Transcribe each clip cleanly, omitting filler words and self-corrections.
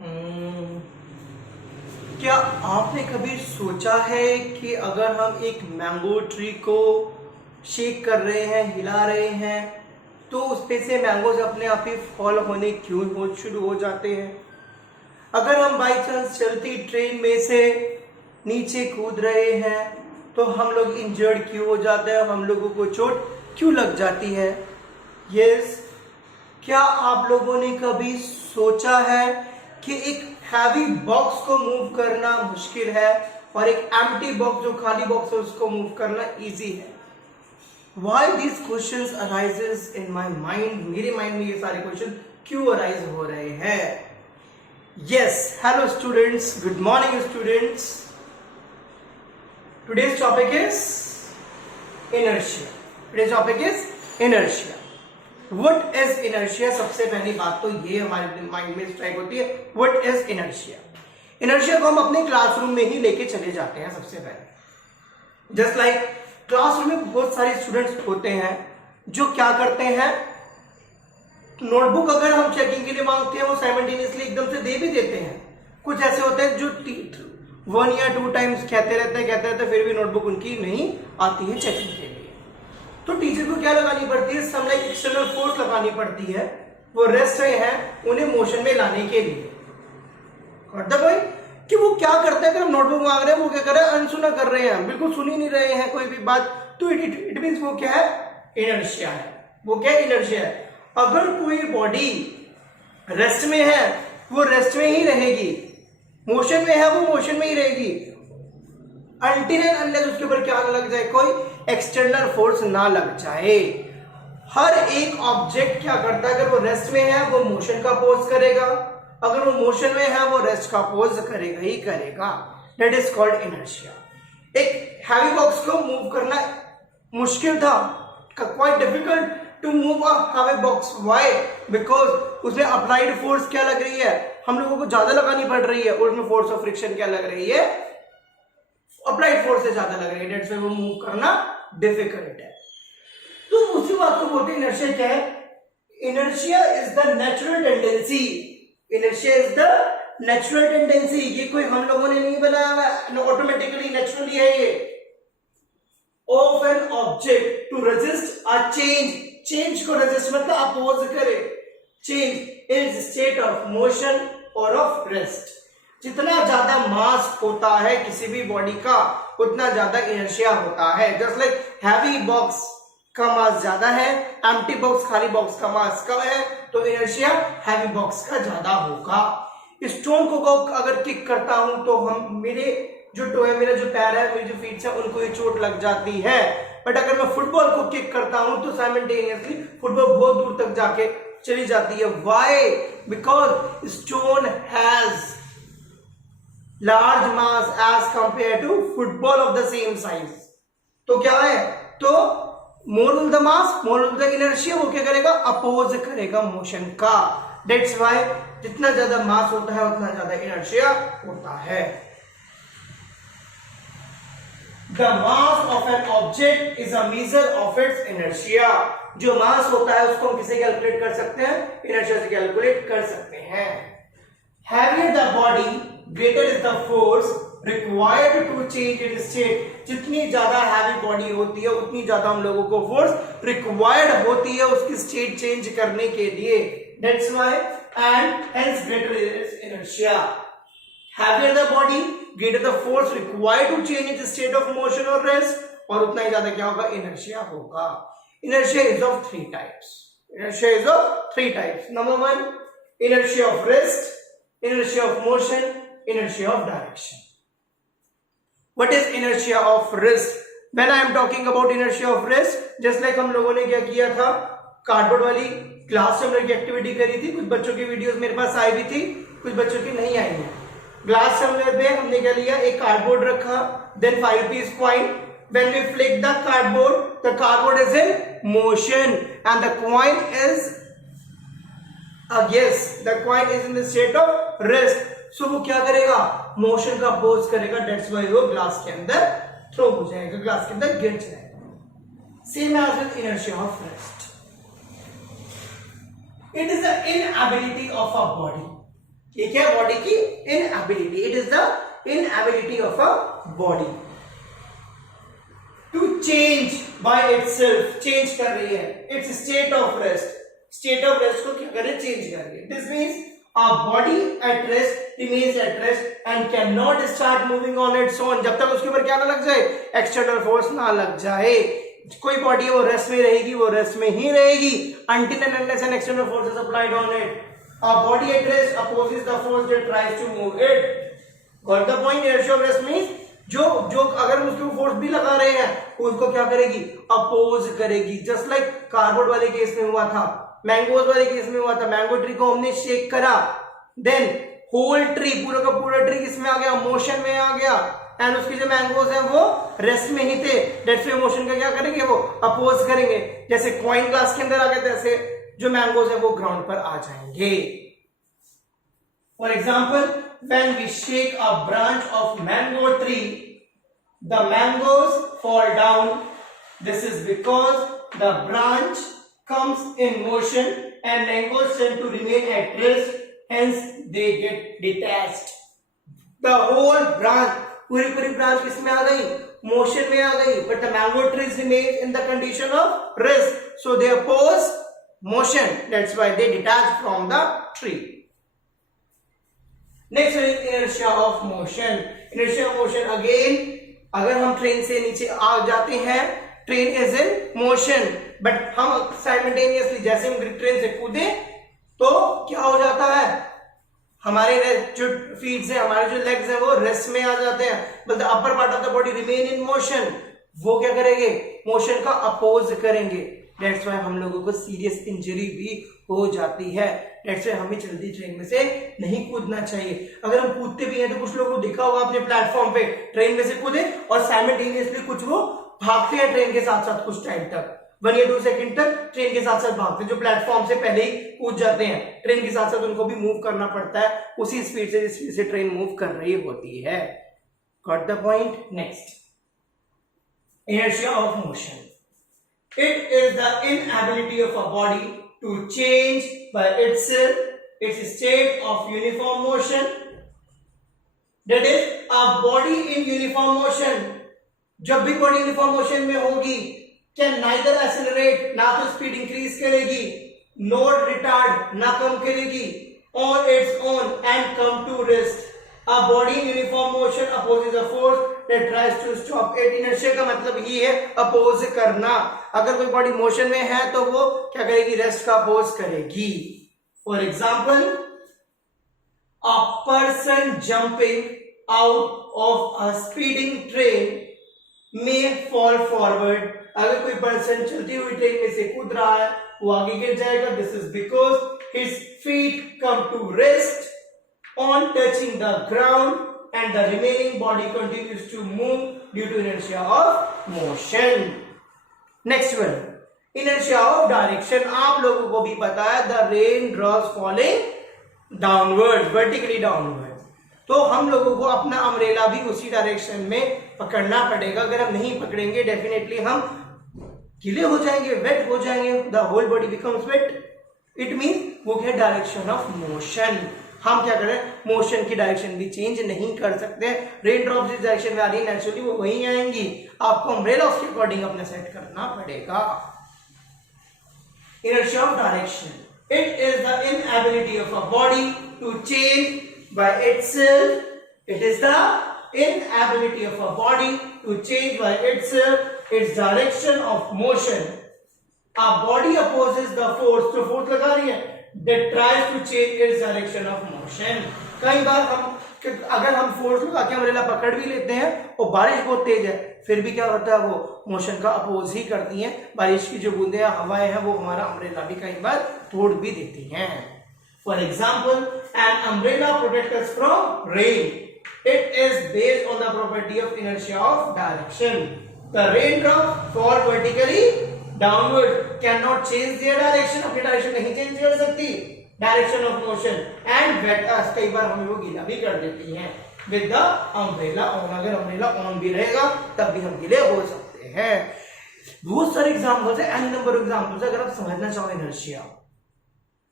हम्म, क्या आपने कभी सोचा है कि अगर हम एक मैंगो ट्री को शेक कर रहे हैं, हिला रहे हैं, तो उसपे से मैंगोज अपने आप ही फॉल होने क्यों शुरू हो जाते हैं? अगर हम बाई चांस चलती ट्रेन में से नीचे कूद रहे हैं तो हम लोग इंजर्ड क्यों हो जाते हैं? हम लोगों को चोट क्यों लग जाती है? यस, क्या आप लोगों ने कभी सोचा है कि एक हैवी बॉक्स को मूव करना मुश्किल है और एक एम्प्टी बॉक्स जो खाली बॉक्स है उसको मूव करना इजी है? Why these questions arises in my mind? मेरे माइंड में ये सारे क्वेश्चन क्यों अराइज हो रहे हैं? Yes, hello students, good morning students. Today's topic is inertia. Today's topic is inertia. What is inertia? सबसे पहली बात तो ये हमारे माइंड में स्ट्राइक होती है, What is inertia? Inertia को हम अपने क्लासरूम में ही लेके चले जाते हैं सबसे पहले। Just like क्लासरूम में बहुत सारे स्टूडेंट्स होते हैं जो क्या करते हैं, नोटबुक अगर हम चेकिंग के लिए मांगते हैं वो साइमल्टेनियसली एकदम से दे भी देते हैं। कुछ ऐसे होते हैं जो 1 या 2 टाइम्स कहते रहते हैं फिर भी नोटबुक उनकी नहीं आती है चेकिंग के लिए। तो टीचर को क्या लगानी पड़ती है? सम लाइक एक्सटर्नल फोर्स लगानी पड़ती है। वो रेस्ट रहे हैं उन्हें मोशन में लाने के लिए। कि वो क्या करते हैं, अगर हम नोटबुक मांग रहे हैं वो क्या कर रहे हैं? अनसुना कर रहे हैं, बिल्कुल सुन ही नहीं रहे हैं कोई भी बात। तो इट मींस वो क्या है? इनर्शिया है। वो क्या इनर्शिया है? अगर कोई बॉडी रेस्ट में है वो रेस्ट में ही रहेगी, मोशन में है वो मोशन में ही रहेगी, अनटिल एंड अनलेस उसके ऊपर क्या ना लग जाए, कोई एक्सटर्नल फोर्स ना लग जाए। हर एक ऑब्जेक्ट क्या करता है? अगर वो रेस्ट में है वो मोशन का पोज करेगा, अगर वो मोशन में है वो रेस्ट का पोज करेगा ही करेगा। That is called inertia. एक हैवी बॉक्स को मूव करना मुश्किल था, quite difficult to move a heavy box. Why? Because उसमें अप्लाइड फोर्स क्या लग रही है? हम लोगों को ज्यादा लगानी पड़ रही है, और उसमें फोर्स ऑफ फ्रिक्शन क्या लग रही है? अप्लाइड फोर्स से ज्यादा लग रही है। दैट्स व्हाई वो मूव करना डिफिकल्ट है। तो उसी बात को बोलते हैं इनर्शिया क्या है? Inertia is the natural tendency. Inertia is the natural tendency. ये कोई हम लोगों ने नहीं बनाया हुआ, ऑटोमेटिकली नेचुरली है ये। Of an object to resist a change. Change को रेजिस्ट मतलब अपोज करे। Change is state of motion और ऑफ रेस्ट। जितना ज्यादा मास होता है किसी भी बॉडी का उतना ज्यादा इनर्शिया होता है। जस्ट लाइक हैवी बॉक्स का मास ज्यादा है, एम्प्टी बॉक्स खाली बॉक्स का मास कम है, तो इनर्शिया हैवी बॉक्स का ज्यादा होगा। स्टोन को अगर किक करता हूं तो हम मेरे जो टो है, मेरा जो पैर है, मेरी जो फीट है, उनको ये चोट लग जाती है। बट अगर मैं फुटबॉल को किक करता हूं तो साइमल्टेनियसली फुटबॉल बहुत दूर तक जाके चली जाती है। Why? Because stone has large mass as compare to football of the same size. तो क्या है? तो more on the mass, more on the inertia, वो क्या करेगा? अपोज करेगा मोशन का। दैट्स व्हाई जितना ज्यादा मास होता है उतना ज्यादा इनर्शिया होता है। The mass of an object is a measure of its inertia. जो मास होता है उसको हम किसे कैलकुलेट कर सकते हैं? इनर्शिया से कैलकुलेट कर सकते हैं। Heavier the body greater is the force required to change its state. जितनी ज्यादा हैवी बॉडी होती है उतनी ज्यादा हम लोगों को फोर्स रिक्वायर्ड होती है उसकी स्टेट चेंज करने के लिए। That's why and hence greater is inertia. Heavier the body greater the force required to change its state of motion और रेस्ट, और उतना ही ज्यादा क्या होगा? इनर्शिया होगा। Inertia is of 3 types. Inertia is of 3 types. Number 1, inertia of rest, inertia of motion, inertia of direction. What is inertia of rest? When I am talking about inertia of rest, just like हम लोगों ने क्या किया था, cardboard वाली glass chamber की activity करी थी। कुछ बच्चों की वीडियोस मेरे पास आई भी थी, कुछ बच्चों की नहीं आई है। ग्लास चैम्बर पे हमने क्या लिया? एक कार्डबोर्ड रखा, then 5 piece coin. When we flick the cardboard is in motion and the coin is yes, the coin is in the state of rest. So वो क्या करेगा? मोशन का पोज करेगा। That's why वो ग्लास के अंदर throw हो जाएगा, ग्लास के अंदर गिर जाएगा। Same as with inertia of rest. It is the inability of a body. ये क्या है बॉडी की inability, it is the inability of a body to change by itself, change कर रही है, its state of rest, state of rest को क्या कर रही है, चेंज कर रही है। This means a body at rest remains at rest and cannot start moving on its own, जब तक उसके ऊपर क्या ना लग जाए, एक्सटर्नल फोर्स ना लग जाए। कोई बॉडी है वो रेस्ट में रहेगी, वो रेस्ट में ही रहेगी until and unless an external force is applied on it. A body at rest opposes the force that tries to move it. Got the point? Inertia of rest means जो अगर हम उसके force भी लगा रहे हैं उसको क्या करेगी, अपोज करेगी। जस्ट लाइक कार्डबोर्ड वाले केस में हुआ था, मैंगोज वाले केस में हुआ था, मैंगो ट्री को हमने शेक करा, देन होल ट्री, पूरा का पूरा ट्री किसमें आ गया, मोशन में आ गया, एंड उसके जो मैंगोज हैं वो रेस्ट में ही थे। डेट फ्री मोशन का क्या करेंगे, वो अपोज करेंगे। जैसे कॉइन ग्लास के अंदर आ गए तैसे जो मैंगोज है वो ग्राउंड पर आ जाएंगे। For example, when we shake a branch of mango tree, the mangoes fall down. This is because the branch comes in motion and mangoes tend to remain at rest, hence they get detached. The whole branch, पूरी branch किसमें आ गई, motion में आ गई, but the mango trees remain in the condition of rest, so they oppose motion, that's why they detach from the tree. Next is inertia of motion. Inertia of motion again, अगर हम train से नीचे आ जाते हैं, train is in motion, but हम simultaneously जैसे हम train से कूदे तो क्या हो जाता है, हमारे जो फीट से हमारे जो लेग्स हैं वो रेस्ट में आ जाते हैं, but the upper part of the body remain in motion. वो क्या करेंगे, मोशन का अपोज करेंगे। दैट्स व्हाई हम लोगों को सीरियस इंजरी भी हो जाती है। दैट्स व्हाई हमें जल्दी ट्रेन में से नहीं कूदना चाहिए। अगर हम कूदते भी हैं तो कुछ लोगों को देखा होगा अपने प्लेटफॉर्म पे ट्रेन में से कूदे और साइमल्टेनियसली कुछ वो भागते हैं ट्रेन के साथ साथ कुछ टाइम तक, 1 या 2 सेकंड तक ट्रेन के साथ साथ भागते हैं, जो प्लेटफॉर्म से पहले ही कूद जाते हैं। ट्रेन के साथ साथ उनको भी मूव करना पड़ता है उसी स्पीड से जिस स्पीड से ट्रेन मूव कर रही होती है। Got the point? Next, inertia of motion. It is the inability of a body to change by itself its state of uniform motion. That is, a body in uniform motion, जब भी body uniform motion में होगी, can neither accelerate, ना तो speed increase करेगी, nor retard, ना कम करेगी, on its own and come to rest. A body in uniform motion opposes a force that tries to stop it. Inertia का मतलब ये है अपोज करना। अगर कोई बॉडी मोशन में है तो वो क्या करेगी, रेस्ट का अपोज करेगी। For example, a person jumping out of a speeding train may fall forward. अगर कोई पर्सन चलती हुई ट्रेन में से कूद रहा है वो आगे गिर जाएगा। This is because his feet come to rest on touching the ground and the remaining body continues to move due to inertia of motion. Next one, inertia of direction. आप लोगों को भी पता है, the rain drops falling downwards, vertically downwards. तो हम लोगों को अपना अम्ब्रेला भी उसी डायरेक्शन में पकड़ना पड़ेगा। अगर हम नहीं पकड़ेंगे डेफिनेटली हम गीले हो जाएंगे, वेट हो जाएंगे, the whole body becomes wet. It mean वो क्या, डायरेक्शन ऑफ मोशन। हम क्या करें, मोशन की डायरेक्शन भी चेंज नहीं कर सकते। रेन ड्रॉप जिस डायरेक्शन में आ रही है नेचुरली वो वहीं आएंगी, आपको अम्ब्रेला उसके अकॉर्डिंग अपने सेट करना पड़ेगा। Inertia of direction, it is the inability of a body to change by itself. It is the inability of a body to change by itself its direction of motion. A body opposes the force, जो force लगा रही है, that tries to change its direction of motion. कई बार अगर हम force लगा के umbrella पकड़ भी लेते हैं और बारिश बहुत तेज है, फिर भी क्या होता है, वो मोशन का अपोज ही करती हैं। बारिश की जो बूंदे हवाएं हैं वो हमारा अम्ब्रेला भी कई बार तोड़ भी देती हैं। For example, an umbrella protects us from rain. It is based on the property of inertia of direction. The rain drop fall vertically downward, can not change their direction, अपनी डायरेक्शन नहीं change कर सकती, direction of motion, and wet us, कई बार हमें वो गीला भी कर देती हैं विद द अम्ब्रेला ऑन। अगर अम्ब्रेला ऑन भी रहेगा तब भी हम गीले हो सकते हैं। बहुत सारे एग्जांपल्स है, एनी नंबर ऑफ एग्जांपल्स। अगर आप समझना चाहो इनर्शिया,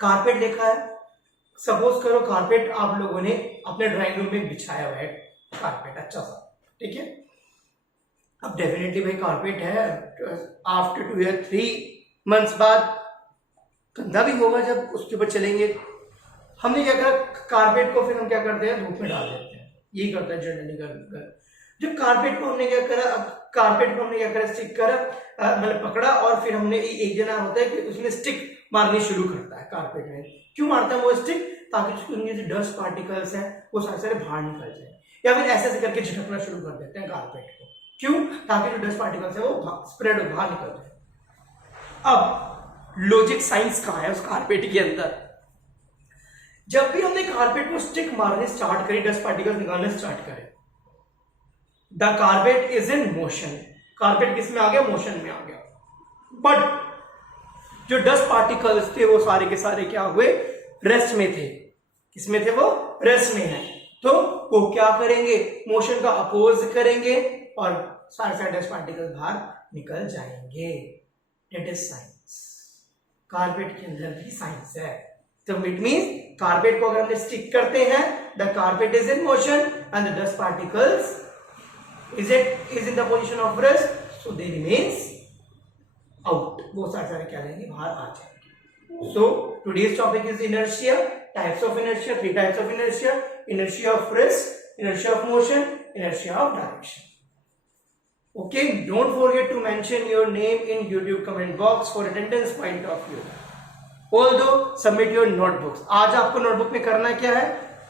कारपेट देखा है, सपोज करो कारपेट आप लोगों ने अपने ड्राइंग रूम में बिछाया हुआ है, कारपेट अच्छा सा, ठीक है। अब डेफिनेटली भाई कारपेट है, आफ्टर 2 या 3 मंथ्स बाद गंदा भी होगा जब उसके ऊपर चलेंगे। हमने क्या करा, कारपेट को फिर हम क्या करते हैं, धूप में डाल देते हैं, यही करते हैं जनरली घर। जब कारपेट को हमने क्या करा, कारपेट को हमने क्या करा, स्टिक करा, मतलब पकड़ा, और फिर हमने एक जना होता है कि उसमें स्टिक मारनी शुरू करता है कारपेट में। क्यों मारता है वो स्टिक? ताकि उसके जो डस्ट पार्टिकल्स हैं वो सारे बाहर निकल जाए, या फिर ऐसे ऐसे करके झटकना शुरू कर देते हैं कारपेट को। क्यों? ताकि जो डस्ट पार्टिकल्स है वो स्प्रेड हो, बाहर निकल जाए। अब लॉजिक साइंस कहाँ है उस कारपेट के अंदर? जब भी हमने कारपेट को स्टिक मारने स्टार्ट करी, डस्ट पार्टिकल्स निकालने स्टार्ट करे, the carpet is in motion. Carpet किस में आ गया? मोशन में आ गया। बट जो डस्ट पार्टिकल्स थे वो सारे के सारे क्या हुए? रेस्ट में थे। किसमें थे वो? रेस्ट में है। तो वो क्या करेंगे? मोशन का अपोज करेंगे और सारे डस्ट पार्टिकल्स बाहर निकल जाएंगे। It is science. कारपेट के अंदर भी साइंस है। तो इट मीन्स कारपेट को अगर हमने स्टिक करते हैं, the carpet is in motion and the dust particles is in the position of rest, so they remains out. वो सारे क्या रहेंगे? बाहर आ जाएंगे। So today's topic is inertia, types of inertia, 3 types of inertia: inertia of rest, inertia of motion, inertia of direction. Okay, don't forget to mention your name in YouTube comment box for attendance point of view. Although submit your notebooks. आज आपको notebook में करना क्या है?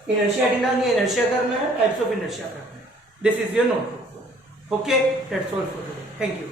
inertia डालनी है, inertia करना है, types of inertia करना है. This is your notebook. Okay, that's all for today. Thank you.